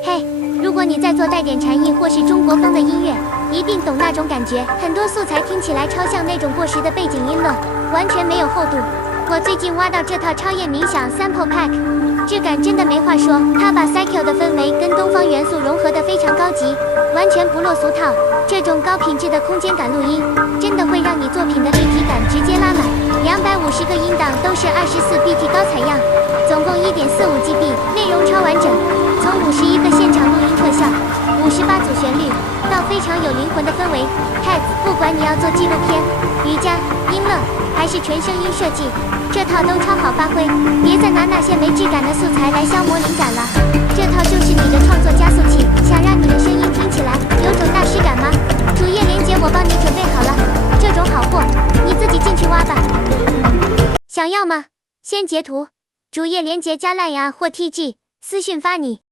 嘿，如果你在做带点禅意或是中国风的音乐，一定懂那种感觉。很多素材听起来超像那种过时的背景音乐，完全没有厚度。我最近挖到这套超夜冥想 Sample Pack， 质感真的没话说。它把 Psycho 的氛围跟东方元素融合得非常高级，完全不落俗套。这种高品质的空间感录音，真的会让你作品的立体感直接拉满。250个音档都是24BT 高采样，总共1.45GB， 内容超完整。从51个现场录音特效、58组旋律，到非常有灵魂的氛围。Heads， 不管你要做纪录片、瑜伽、音乐，还是全声音设计，这套都超好发挥。别再拿那些没质感的素材来消磨灵感了，这套就是你的创作加速器。想让你的声音听起来有种大师感吗？主页链接我帮你准备好了，这种好货你自己进去挖吧。想要吗？先截图，主页链接加 LINE 啊或 TG 私讯发你。